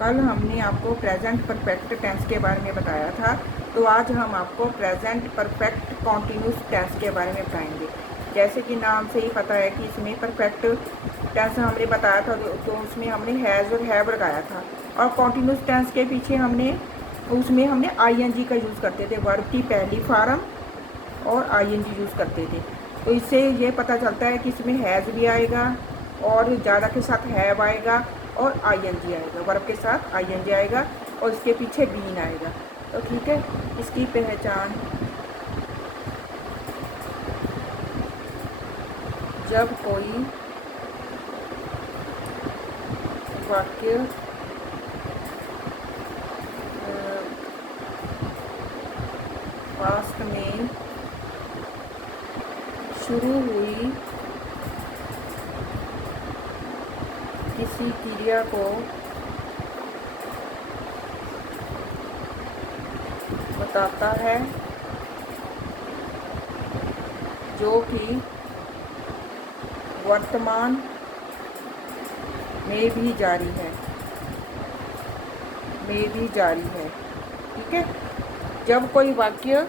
कल हमने आपको प्रेजेंट परफेक्ट टेंस के बारे में बताया था, तो आज हम आपको प्रेजेंट परफेक्ट कॉन्टिन्यूस टेंस के बारे में बताएंगे। जैसे कि नाम से ही पता है कि इसमें परफेक्ट टेंस हमने बताया था, तो उसमें हमने हैज़ और हैव लगाया था। और कॉन्टिन्यूस टेंस के पीछे उसमें हमने आईएनजी का यूज़ करते थे, वर्ब की पहली फॉर्म और आईएनजी यूज़ करते थे। तो इससे ये पता चलता है कि इसमें हैज़ भी आएगा और ज़्यादा के साथ हैव आएगा और आईएनजी आएगा, वर्ब के साथ आईएनजी आएगा और इसके पीछे बीन आएगा। तो ठीक है, इसकी पहचान जब कोई वाक्य पास्ट में शुरू हुई किसी क्रिया को बताता है जो कि वर्तमान में भी जारी है, ठीक है। जब कोई वाक्य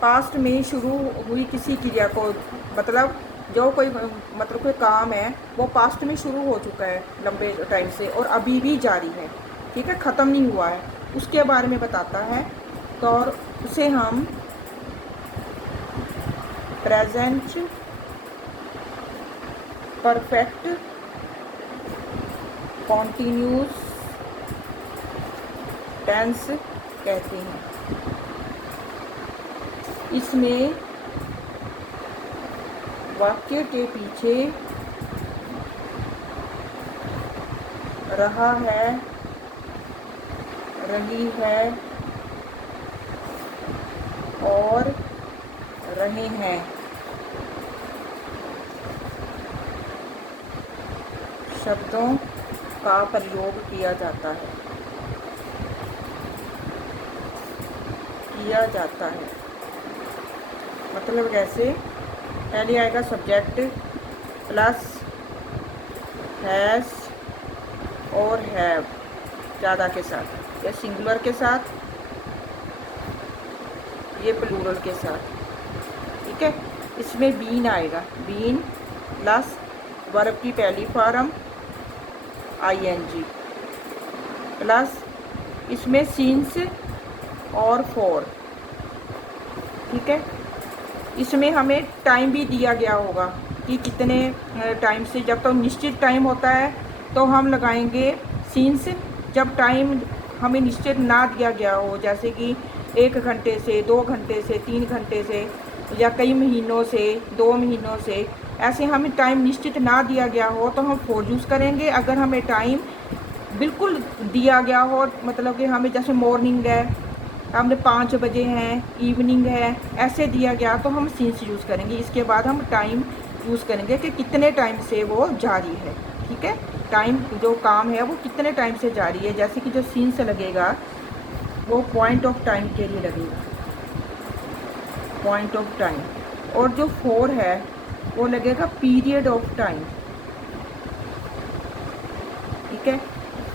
पास्ट में शुरू हुई किसी क्रिया को, मतलब कोई काम है वो पास्ट में शुरू हो चुका है लंबे टाइम से और अभी भी जारी है, ठीक है, ख़त्म नहीं हुआ है, उसके बारे में बताता है। तो और उसे हम प्रेजेंट परफेक्ट कॉन्टिन्यूस टेंस कहते हैं। इसमें वाक्य के पीछे रहा है, रही है और रहे हैं शब्दों का प्रयोग किया जाता है। मतलब कैसे, पहले आएगा सब्जेक्ट प्लस हैज़ और हैव ज़्यादा के साथ, या सिंगुलर के साथ, ये प्लूरल के साथ, ठीक है। इसमें बीन आएगा, बीन प्लस वर्ब की पहली फॉर्म आईएनजी प्लस इसमें सिंस और फॉर, ठीक है। इसमें हमें टाइम भी दिया गया होगा कि कितने टाइम से, जब तो निश्चित टाइम होता है तो हम लगाएंगे सिंस। जब टाइम हमें निश्चित ना दिया गया हो, जैसे कि 1 घंटे से, 2 घंटे से, 3 घंटे से, या कई महीनों से, 2 महीनों से, ऐसे हमें टाइम निश्चित ना दिया गया हो तो हम फॉर यूज़ करेंगे। अगर हमें टाइम बिल्कुल दिया गया हो, मतलब कि हमें जैसे मॉर्निंग है, हमने 5 बजे हैं, इवनिंग है, ऐसे दिया गया तो हम सिंस यूज़ करेंगे। इसके बाद हम टाइम यूज़ करेंगे कि कितने टाइम से वो जारी है, ठीक है। टाइम जो काम है वो कितने टाइम से जारी है। जैसे कि जो सिंस लगेगा वो पॉइंट ऑफ टाइम के लिए लगेगा, पॉइंट ऑफ टाइम, और जो फॉर है वो लगेगा पीरियड ऑफ टाइम, ठीक है।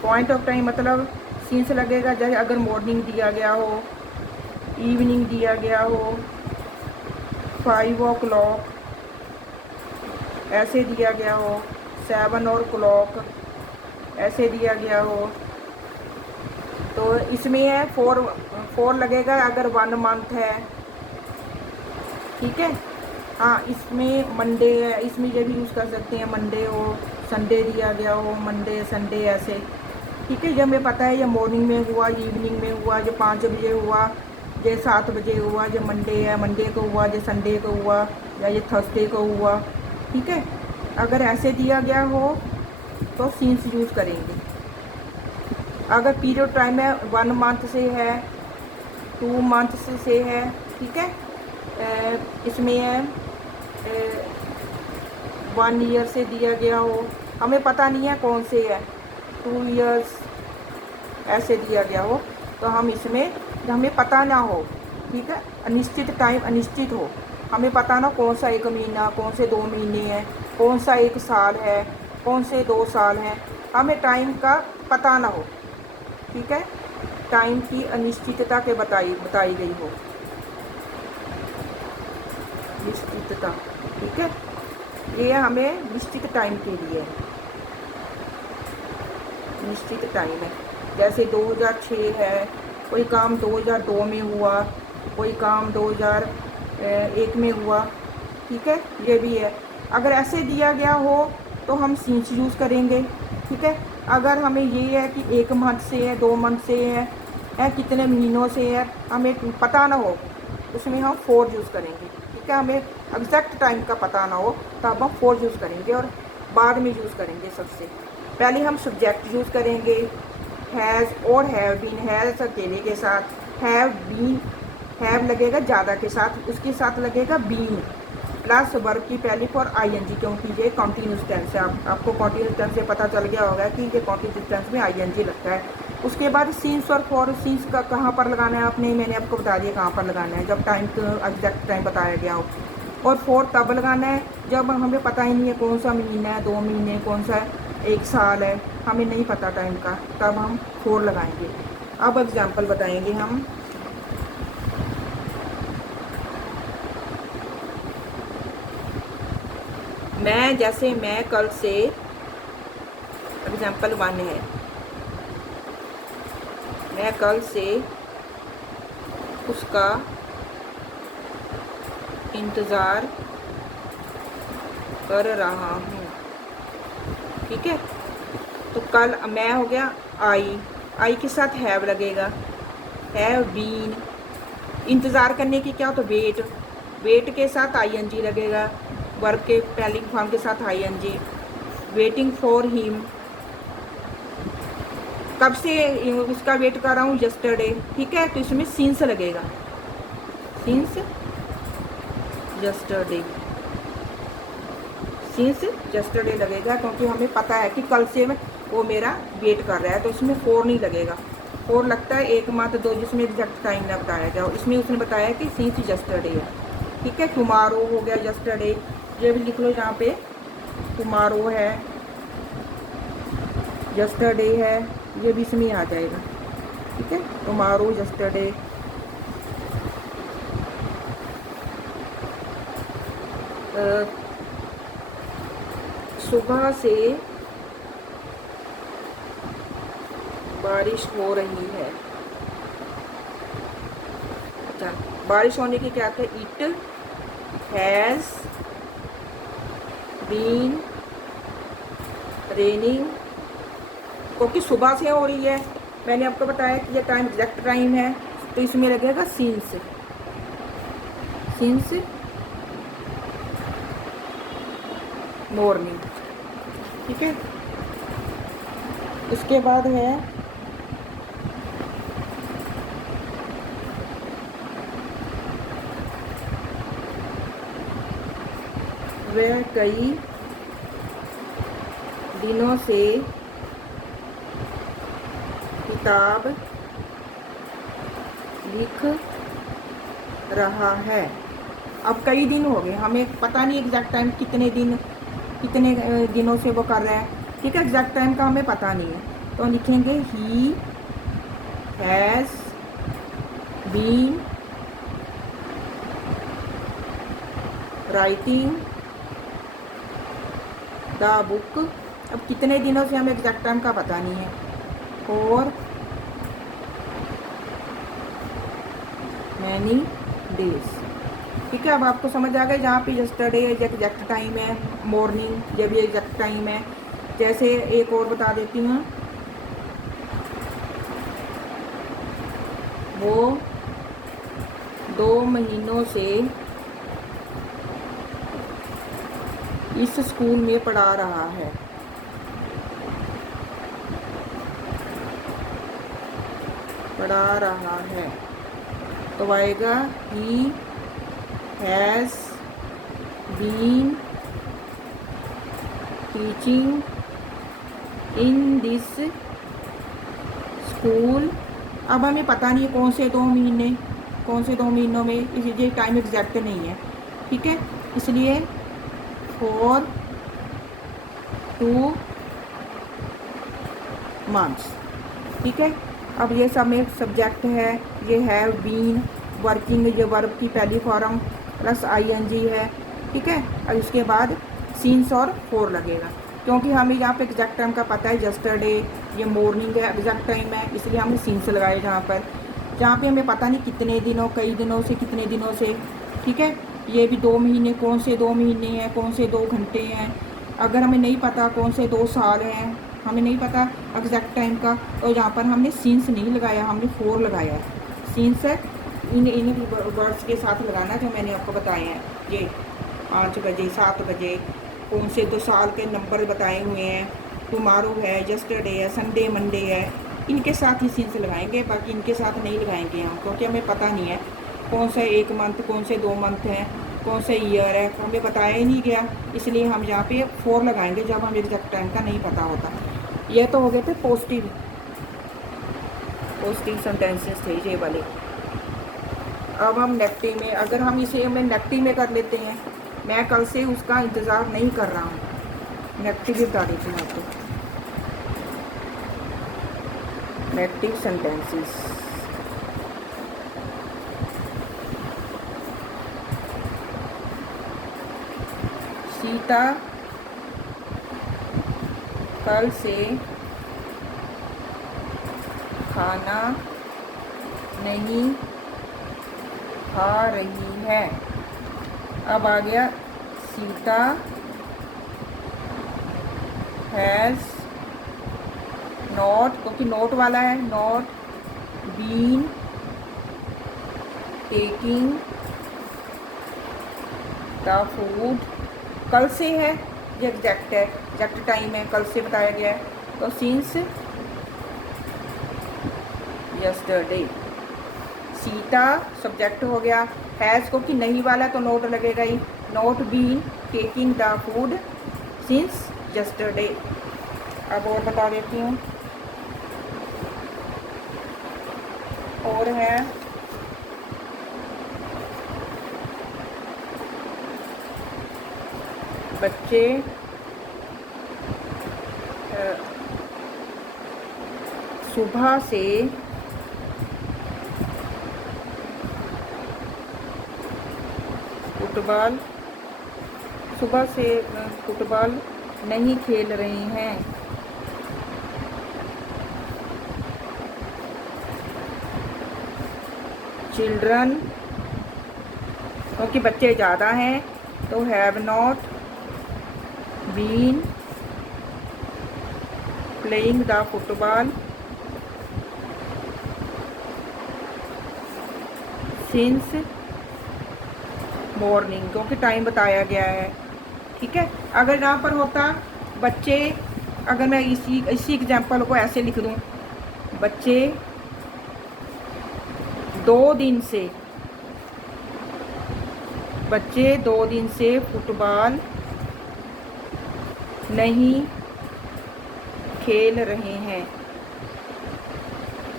पॉइंट ऑफ टाइम मतलब सिंस लगेगा जैसे अगर मॉर्निंग दिया गया हो, इवनिंग दिया गया हो, 5 o'clock ऐसे दिया गया हो, 7 o'clock ऐसे दिया गया हो, तो इसमें है फोर लगेगा अगर 1 मंथ है, ठीक है। हाँ, इसमें मंडे है, इसमें ये भी यूज़ कर सकते हैं, मंडे हो, संडे दिया गया हो, मंडे संडे ऐसे, ठीक है। ये हमें पता है ये मॉर्निंग में हुआ, इवनिंग में हुआ, ये 5 बजे हुआ, ये 7 बजे हुआ, ये मंडे है, मंडे को हुआ, ये संडे को हुआ, या ये थर्सडे को हुआ, ठीक है। अगर ऐसे दिया गया हो तो सिंस यूज़ करेंगे। अगर पीरियड टाइम है 1 मंथ से है, 2 मंथ से है, ठीक है। इसमें है 1 ईयर से दिया गया हो, हमें पता नहीं है कौन से है, 2 इयर्स ऐसे दिया गया हो, तो हम इसमें हमें पता ना हो, ठीक है, अनिश्चित टाइम अनिश्चित हो, हमें पता ना कौन सा 1 महीना, कौन से 2 महीने हैं, कौन सा 1 साल है, कौन से 2 साल हैं, हमें टाइम का पता ना हो, ठीक है, टाइम की अनिश्चितता के बताई गई हो, निश्चितता, ठीक है, ये हमें निश्चित टाइम के लिए निश्चित टाइम है। जैसे 2006 है, कोई काम 2002 में हुआ, कोई काम 2001 में हुआ, ठीक है, ये भी है। अगर ऐसे दिया गया हो तो हम सीन्स यूज़ करेंगे, ठीक है। अगर हमें ये है कि 1 मंथ से है, 2 मंथ से है कितने महीनों से है, हमें पता ना हो, उसमें हम फोर यूज़ करेंगे, ठीक है। हमें एग्जैक्ट टाइम का पता ना हो तब हम फोर यूज़ करेंगे, और बाद में यूज़ करेंगे। सबसे पहले हम सब्जेक्ट यूज़ करेंगे, हैज़ और हैव बीन। हैज़ अकेले के साथ, हैव बीन, हैव लगेगा ज़्यादा के साथ, उसके साथ लगेगा बीन प्लस वर्ब की पहली फॉर आईएनजी, क्योंकि ये कॉन्टीन्यूस टेंस है। आपको कॉन्टीन्यूस टेंस से पता चल गया होगा कि ये कॉन्टीन्यूस टेंस में आईएनजी लगता है। उसके बाद सीन्स और फॉर, सीन्स का कहाँ पर लगाना है आपने, मैंने आपको बता दिया कहाँ पर लगाना है, जब टाइम एग्जैक्ट टाइम बताया गया हो। और फोर तब लगाना है जब हमें पता ही नहीं है कौन सा महीना है, 2 महीने, कौन सा 1 साल है, हमें नहीं पता टाइम का, तब हम फोर लगाएंगे। अब एग्जाम्पल बताएंगे हम। मैं, जैसे मैं कल से, एग्जाम्पल 1 है, मैं कल से उसका इंतज़ार कर रहा हूँ, ठीक है। तो कल मैं हो गया आई के साथ हैव लगेगा, हैव बीन। इंतज़ार करने की क्या हो तो वेट के साथ आईएनजी लगेगा, वर्ब के पहली फॉर्म के साथ आईएनजी। वेटिंग फॉर हिम, कब से उसका वेट कर रहा हूँ, यस्टरडे, ठीक है। तो इसमें सिंस लगेगा, सिंस यस्टरडे, सिंस यस्टरडे लगेगा, क्योंकि हमें पता है कि कल से वो मेरा वेट कर रहा है, तो इसमें फोर नहीं लगेगा। फोर लगता है 1 मंथ 2, जिसमें एग्जैक्ट टाइम ना बताया जाए, इसमें उसने बताया कि सिंस यस्टरडे है, ठीक है। टुमारो हो गया, यस्टरडे, ये भी लिख लो यहाँ पे, टुमारो है, यस्टरडे है, ये भी इसमें आ जाएगा, ठीक है। Tomorrow, yesterday. सुबह से बारिश हो रही है, अच्छा, बारिश होने की क्या है, इट हैज़ बीन रेनिंग, क्योंकि सुबह से हो रही है, मैंने आपको बताया कि ये टाइम एग्जैक्ट टाइम है, तो इसमें लगेगा सिंस, सिंस मॉर्निंग, ठीक है। उसके बाद है वह कई दिनों से किताब लिख रहा है। अब कई दिन हो गए, हमें पता नहीं एग्जैक्ट टाइम कितने दिनों से वो कर रहा है, ठीक है। एग्जैक्ट टाइम का हमें पता नहीं है, तो लिखेंगे he has been writing the book. अब कितने दिनों से हमें एग्जैक्ट टाइम का पता नहीं है, और मैनी डेज, ठीक है। अब आपको समझ आ गया, जहाँ पे यस्टरडे एग्जैक्ट टाइम है, मॉर्निंग ये भी एग्जैक्ट टाइम है। जैसे एक और बता देती हूँ, वो 2 महीनों से इस स्कूल में पढ़ा रहा है, तो आएगा he has been teaching in this school. अब हमें पता नहीं है कौन से 2 महीनों में, इसलिए टाइम एग्जैक्ट नहीं है, ठीक है। इसलिए फॉर 2 मंथ्स, ठीक है। अब ये सब में सब्जेक्ट है, ये है बीन, वर्किंग ये वर्ब की पहली फॉर्म प्लस आईएनजी है, ठीक है। और इसके बाद सीन्स और फोर लगेगा, क्योंकि हमें यहाँ पे एग्जैक्ट टाइम का पता है, जस्टरडे ये मॉर्निंग है, एग्जैक्ट टाइम है, इसलिए हमने सीन्स लगाए जहाँ पे हमें पता नहीं कितने दिनों, कई दिनों से, कितने दिनों से, ठीक है। ये भी 2 महीने, कौन से 2 महीने हैं, कौन से 2 घंटे हैं। अगर हमें नहीं पता कौन से 2 साल हैं, हमें नहीं पता एग्जैक्ट टाइम का, तो यहाँ पर हमने सीन्स नहीं लगाया, हमने फोर लगाया है। सीन्स इन वर्ड्स के साथ लगाना जो मैंने आपको बताए हैं, ये 5 बजे, 7 बजे, कौन से 2 साल के नंबर बताए हुए हैं, टुमारो है, यस्टरडे है, संडे, मंडे है, इनके साथ ही सीन्स लगाएंगे, बाकी इनके साथ नहीं लगाएंगे हम, क्योंकि हमें पता नहीं है कौन सा 1 मंथ, कौन से 2 मंथ हैं, कौन से ईयर है, हमें बताया ही नहीं गया, इसलिए हम यहाँ पे 4 लगाएंगे जब हमें एग्जैक्ट टाइम का नहीं पता होता। ये तो हो गए थे पॉजिटिव सेंटेंसेस थे ये वाले। अब हम नेगेटिव में, अगर हम इसे हमें नेगेटिव में कर लेते हैं, मैं कल से उसका इंतज़ार नहीं कर रहा हूँ, नेगेटिव बता देती हूँ आपको। नेगेटिव सेंटेंसेस, सीता कल से खाना नहीं खा रही है। अब आ गया सीता हैज़ नॉट, क्योंकि नोट वाला है, not been taking the food, कल से है, ये एग्जैक्ट है, एग्जैक्ट टाइम है, कल से बताया गया है, तो सिंस यस्टरडे। सीता सब्जेक्ट हो गया, हैज़ को कि नहीं वाला तो नोट लगेगा ही, not been taking the food since yesterday. अब और बता देती हूँ, और है बच्चे सुबह से फुटबॉल नहीं खेल रहे हैं। चिल्ड्रन, क्योंकि बच्चे ज़्यादा हैं तो have not been playing the football since morning, क्योंकि टाइम बताया गया है, ठीक है। अगर यहाँ पर होता बच्चे, अगर मैं इसी एग्जाम्पल को ऐसे लिख दूँ, बच्चे 2 दिन से फुटबॉल नहीं खेल रहे हैं,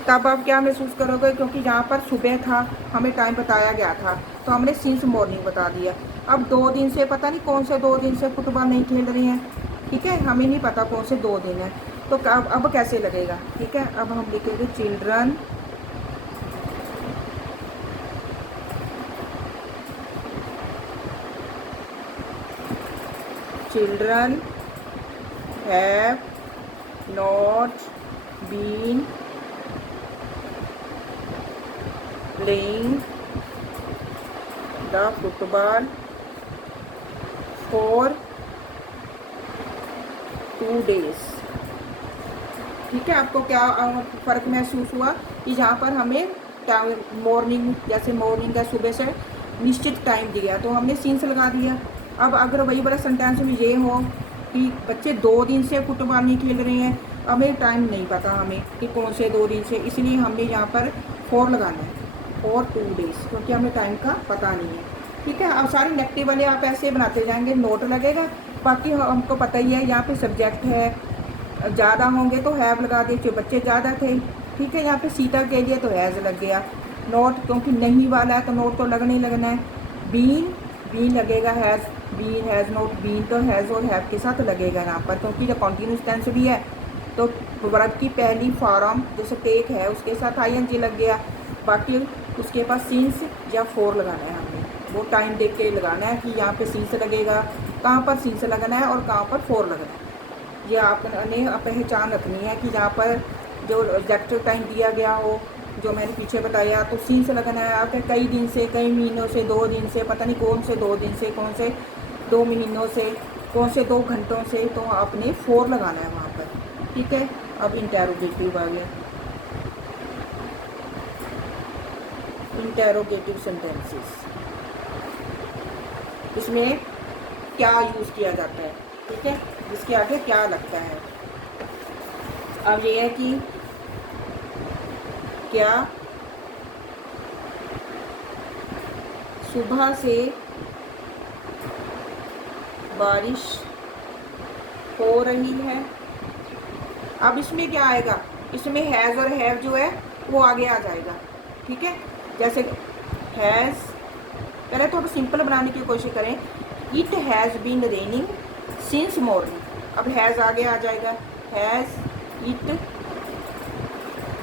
तब आप क्या महसूस करोगे, क्योंकि यहाँ पर सुबह था, हमें टाइम बताया गया था, तो हमने सिंस मॉर्निंग बता दिया। अब 2 दिन से, पता नहीं कौन से 2 दिन से फुटबॉल नहीं खेल रहे हैं, ठीक है, हमें नहीं पता कौन से 2 दिन है, तो अब कैसे लगेगा, ठीक है। अब हम लिखेंगे children have not been playing the football for 2 days, ठीक है। आपको क्या फ़र्क महसूस हुआ कि यहाँ पर हमें मॉर्निंग, जैसे मॉर्निंग है, सुबह से निश्चित टाइम दिया तो हमने सीन्स लगा दिया। अब अगर वही वाला सेंटेंस में ये हो कि बच्चे 2 दिन से फुटबॉल नहीं खेल रहे हैं, हमें टाइम नहीं पता हमें कि कौन से 2 दिन से, इसलिए हमने यहाँ पर 4 लगाना है, फॉर 2 डेज, क्योंकि हमें टाइम का पता नहीं है, ठीक है। अब सारे नेगेटिव वाले आप ऐसे बनाते जाएंगे, नोट लगेगा, बाकी हमको पता ही है यहाँ पे सब्जेक्ट है, ज़्यादा होंगे तो हैव लगा दिए, बच्चे ज़्यादा थे, ठीक है। यहाँ पे सीता के लिए तो हैज़ लग गया, नोट क्योंकि नहीं वाला है तो नोट तो लगना ही लगना है, बीन लगेगा, बीन हैज़ नॉट बीन तो हैज़ और हैव के साथ लगेगा यहाँ पर, क्योंकि जो कॉन्टिन्यूस टेंस भी है तो वर्ब की पहली फॉर्म जैसे टेक है उसके साथ आईएनजी लग गया, बाकी उसके पास सिंस या फॉर लगाना है हमने, वो टाइम देख के लगाना है कि यहाँ पे सिंस लगेगा, कहाँ पर सिंस लगना है और कहाँ पर फॉर लगना है। ये आपने पहचान रखनी है कि यहाँ पर जो एग्जैक्ट टाइम दिया गया हो, जो मैंने पीछे बताया, तो सिंस लगना है आपके कई दिन से, कई महीनों से, 2 दिन से, पता नहीं कौन से 2 दिन से, कौन से 2 महीनों से, कौन से 2 घंटों से, तो आपने फॉर लगाना है वहाँ पर। ठीक है, अब इंटेरोगेटिव आ गया, इंटेरोगेटिव सेंटेंसेस। इसमें क्या यूज़ किया जाता है, ठीक है, इसके आगे क्या लगता है। अब ये है कि क्या सुबह से बारिश हो रही है। अब इसमें क्या आएगा, इसमें हैज़ और हैव जो है वो आगे आ जाएगा। ठीक है, जैसे हैज़, पहले थोड़ा सिंपल बनाने की कोशिश करें। It has been raining since morning. अब हैज़ आगे आ जाएगा, has it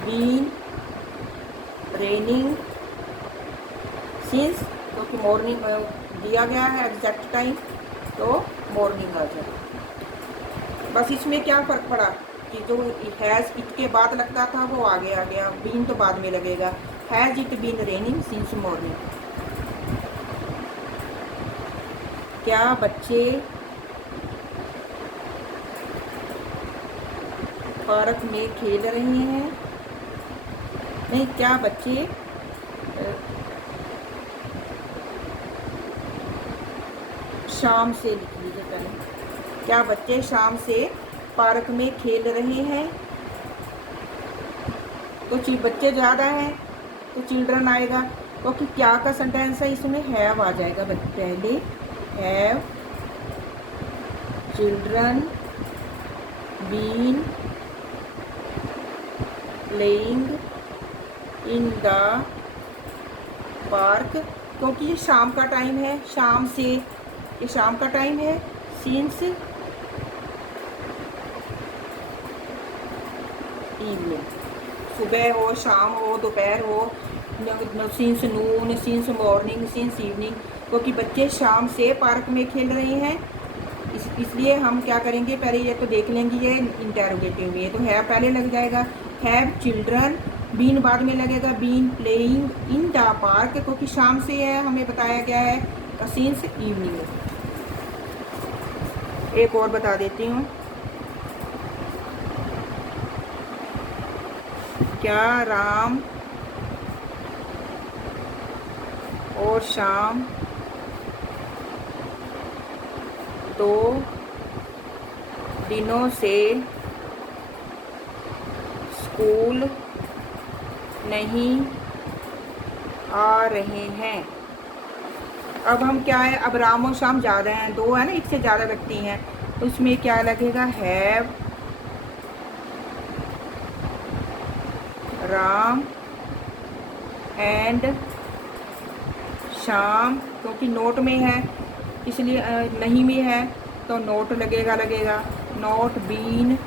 been raining since, क्योंकि मॉर्निंग दिया गया है एग्जैक्ट टाइम, तो मॉर्निंग आ जाएगा। बस इसमें क्या फ़र्क पड़ा कि जो हैज़ इट के बाद लगता था वो आगे आ गया, बीन तो बाद में लगेगा। Has it been raining since morning. क्या बच्चे पार्क में खेल रहे हैं, नहीं, क्या बच्चे शाम से, लिख लीजिए पहले, क्या बच्चे शाम से पार्क में खेल रहे हैं। तो बच्चे ज़्यादा हैं तो चिल्ड्रन आएगा, क्योंकि क्या का सेंटेंस है, इसमें हैव आ जाएगा पहले। Have children been playing in the park, क्योंकि ये शाम का टाइम है, शाम से, ये शाम का टाइम है, सिंस इवनिंग। सुबह हो, शाम हो, दोपहर हो, सिंस नून, सिंस मॉर्निंग, सिंस इवनिंग, क्योंकि बच्चे शाम से पार्क में खेल रहे हैं। इसलिए हम क्या करेंगे, पहले ये तो देख लेंगे, ये इंटेरोगेटिव में, तो है पहले लग जाएगा। हैव चिल्ड्रन, बीन बाद में लगेगा, been playing in the park, क्योंकि शाम से है, हमें बताया गया है, सिंस इवनिंग। एक और बता देती हूँ, क्या राम और शाम 2 दिनों से स्कूल नहीं आ रहे हैं। अब हम क्या है, अब राम और शाम ज़्यादा हैं, 2 है ना, एक से ज़्यादा लगती हैं, तो इसमें क्या लगेगा, हैव राम एंड शाम, क्योंकि नोट में है इसलिए, नहीं में है तो नोट लगेगा। Not been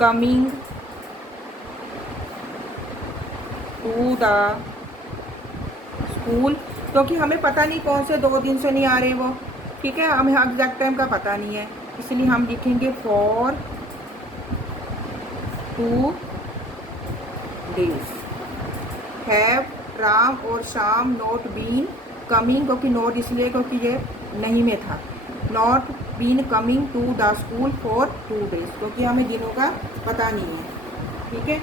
coming to the school, क्योंकि हमें पता नहीं कौन से 2 दिन से नहीं आ रहे वो। ठीक है, हमें एग्जैक्ट टाइम का पता नहीं है, इसलिए हम लिखेंगे फॉर 2 डेज। हैव राम और शाम नॉट बीन कमिंग, क्योंकि नॉट इसलिए क्योंकि ये नहीं में था, not been coming to the school for 2 days, क्योंकि हमें दिनों का पता नहीं है। ठीक है,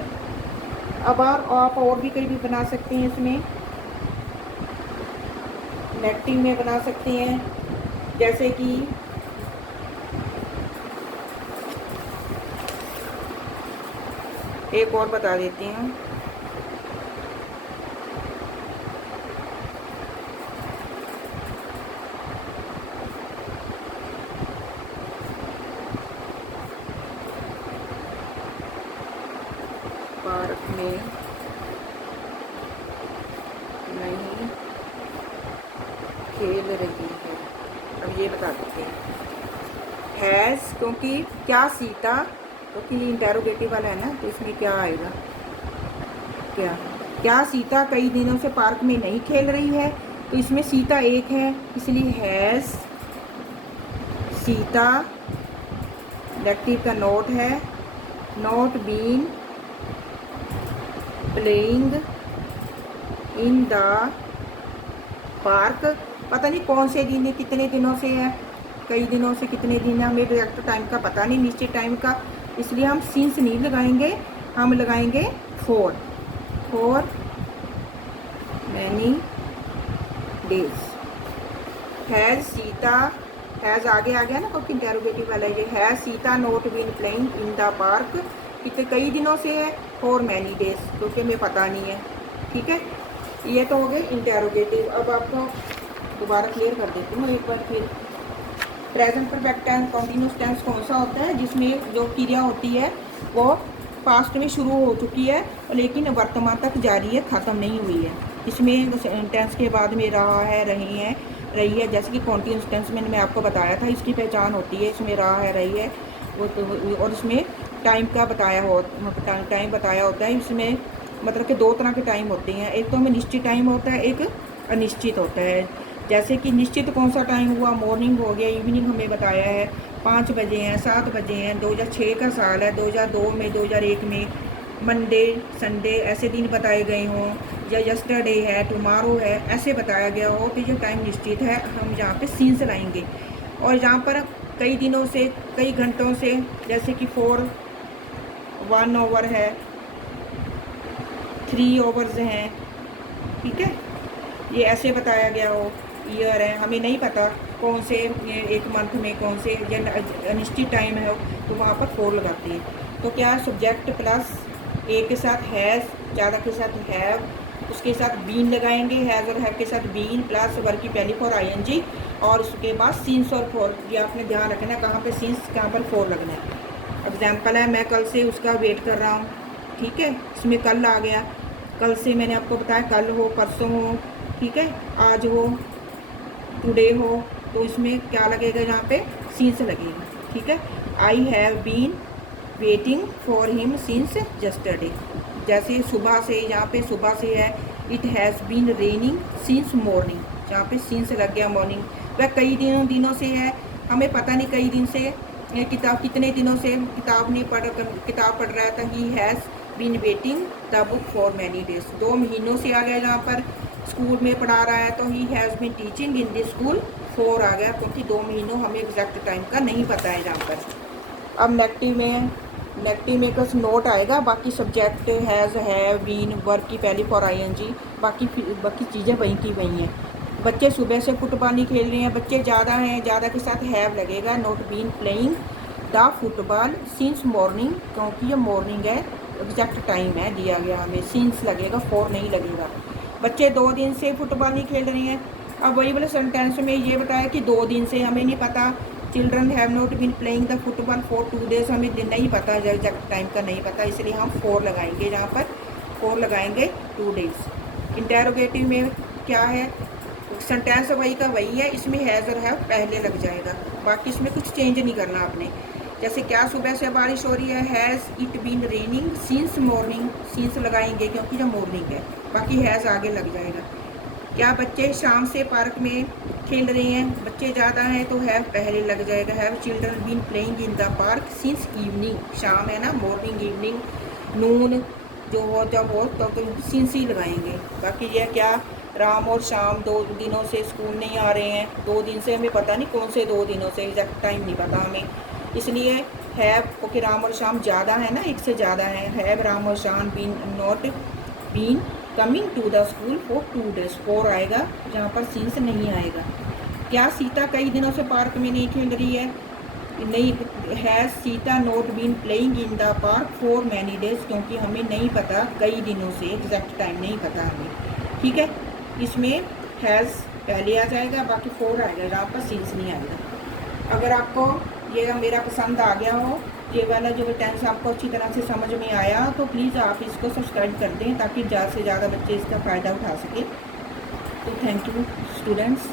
अब आप और भी कहीं भी बना सकते हैं, इसमें नेगेटिव में बना सकते हैं, जैसे कि एक और बता देती हूँ, पार्क में नहीं खेल रही है। अब ये बता देते हैं, हैज़, क्योंकि क्या सीता क्योंकि ये इंटेरोगेटिव वाला है ना, तो इसमें क्या आएगा, क्या क्या सीता कई दिनों से पार्क में नहीं खेल रही है, तो इसमें सीता एक है, इसलिए हैज़ सीता, नेगेटिव का नोट है, not been playing in the park. पता नहीं कौन से दिन, कितने दिनों से है, कई दिनों से कितने दिन है, हमें एग्जैक्ट टाइम का पता नहीं, निश्चित टाइम का, इसलिए हम सिंस नहीं लगाएंगे, हम लगाएंगे for many days. Has Sita, has आगे आ गया ना क्योंकि इंटेरोगेटिव वाला ये, has Sita not been playing in the park, कितने कई दिनों से है, फॉर मैनी डेज, क्योंकि हमें पता नहीं है। ठीक है, ये तो हो गए इंटेरोगेटिव। अब आपको दोबारा क्लियर कर देती हूँ एक बार फिर। Present perfect tense continuous tense कौन सा होता है, जिसमें जो क्रिया होती है वो पास्ट में शुरू हो चुकी है लेकिन वर्तमान तक जारी है, ख़त्म नहीं हुई है। इसमें टेंस के बाद में रहा है, रही है, जैसे कि कॉन्टिन्यूस टेंस में मैं आपको बताया था, इसकी पहचान होती है, इसमें रहा है, रही है वो तो, और इसमें टाइम का टाइम बताया होता है। इसमें मतलब कि दो तरह के टाइम होते हैं, एक तो हमें निश्चित टाइम होता है, एक अनिश्चित होता है। जैसे कि निश्चित कौन सा टाइम हुआ, मॉर्निंग हो गया, इवनिंग हमें बताया है 5 बजे हैं, 7 बजे हैं, 2006 का साल है, 2002 में, 2001 में, मंडे संडे ऐसे दिन बताए गए हों, या यस्टरडे है, टुमारो है, ऐसे बताया गया हो, तो ये टाइम निश्चित है, हम यहाँ पे सीन्स लाएंगे। और यहाँ पर कई दिनों से, कई घंटों से, जैसे कि 4 1 आवर है, 3 आवर्स हैं, ठीक है, ये ऐसे बताया गया हो। ईयर है, हमें नहीं पता कौन से एक मंथ में कौन से अनिश्चित टाइम है, तो वहाँ पर 4 लगाती है। तो क्या सब्जेक्ट प्लस ए के साथ हैज़, ज़्यादा के साथ हैव, उसके साथ बीन लगाएंगे, हैज़ और हैव के साथ बीन प्लस वर्ब की पहली फॉर आईएनजी, और उसके बाद सीन्स और फॉर, ये आपने ध्यान रखना है कहाँ पे सीन्स कहाँ पर फॉर लगना है। एग्जाम्पल है, मैं कल से उसका वेट कर रहा हूँ, ठीक है, इसमें कल आ गया, कल से मैंने आपको बताया कल हो, परसों हो, ठीक है, आज हो, टुडे हो, तो इसमें क्या लगेगा, यहाँ पे सीन्स लगेगा। ठीक है, I have been waiting for him since yesterday, जैसे सुबह से, यहाँ पे सुबह से है, it has been raining since morning, जहाँ पे सिंस लग गया मॉर्निंग। वह कई दिनों से है, हमें पता नहीं कई दिन से, किताब कितने दिनों से किताब पढ़ रहा था। He has been waiting the book for many days, 2 महीनों से आ गया, जहाँ पर स्कूल में पढ़ा रहा है, तो he has been teaching in this school 4 आ गया, क्योंकि 2 महीनों हमें एग्जैक्ट टाइम का नहीं पता है जहाँ पर। अब नेगेटिव में बस नोट आएगा, बाकी subject has, have, been, verb की पहली फॉर आईएनजी, बाकी चीज़ें वहीं की वहीं हैं। बच्चे सुबह से फुटबॉल नहीं खेल रहे हैं, बच्चे ज़्यादा हैं, ज़्यादा के साथ हैव लगेगा, not been playing the football since morning, क्योंकि ये मॉर्निंग है, एग्जैक्ट टाइम है दिया गया हमें, सिंस लगेगा, फॉर नहीं लगेगा। बच्चे 2 दिन से फुटबॉल नहीं खेल रहे हैं, अब वही वाले सेंटेंस में ये बताया कि 2 दिन से, हमें नहीं पता। Children have not been playing the football for 2 days, हमें दिन नहीं पता, एग्जैक्ट टाइम का नहीं पता, इसलिए हम 4 लगाएंगे, जहाँ पर 4 लगाएंगे 2 डेज। इंटेरोगेटिव में क्या है, सेंटेंस वही का वही है, इसमें हैज़ और हैव पहले लग जाएगा, बाकी इसमें कुछ चेंज नहीं करना आपने। जैसे क्या सुबह से बारिश हो रही है, has it been raining since morning, since लगाएंगे क्योंकि जब मॉर्निंग है, बाकी हैज़ आगे लग जाएगा। क्या बच्चे शाम से पार्क में खेल रहे हैं, बच्चे ज़्यादा हैं, तो हैव पहले लग जाएगा, have children been playing in the park since evening, शाम है ना, मॉर्निंग, इवनिंग, नून जो हो जब हो तो सिंस ही लगाएंगे। बाकी यह क्या, राम और शाम 2 दिनों से स्कूल नहीं आ रहे हैं, 2 दिन से, हमें पता नहीं कौन से 2 दिनों से, एग्जैक्ट टाइम नहीं पता हमें, इसलिए हैव, क्योंकि राम और शाम ज़्यादा है ना, एक से ज़्यादा है, हैव राम और Shyam been not been coming to the school for 2 days, 4 आएगा, जहाँ पर सिंस नहीं आएगा। क्या सीता कई दिनों से पार्क में नहीं खेल रही है, नहीं, has Sita not been playing in the park for many days, क्योंकि हमें नहीं पता, कई दिनों से, एग्जैक्ट टाइम नहीं पता हमें। ठीक है, इसमें हैज़ पहले आ जाएगा, बाकी 4 आएगा, जहाँ पर सिंस नहीं आएगा। अगर आपको ये मेरा पसंद आ गया हो, ये वाला जो टेंस आपको अच्छी तरह से समझ में आया, तो प्लीज़ आप इसको सब्सक्राइब कर दें, ताकि ज़्यादा से ज़्यादा बच्चे इसका फ़ायदा उठा सकें। तो थैंक यू स्टूडेंट्स।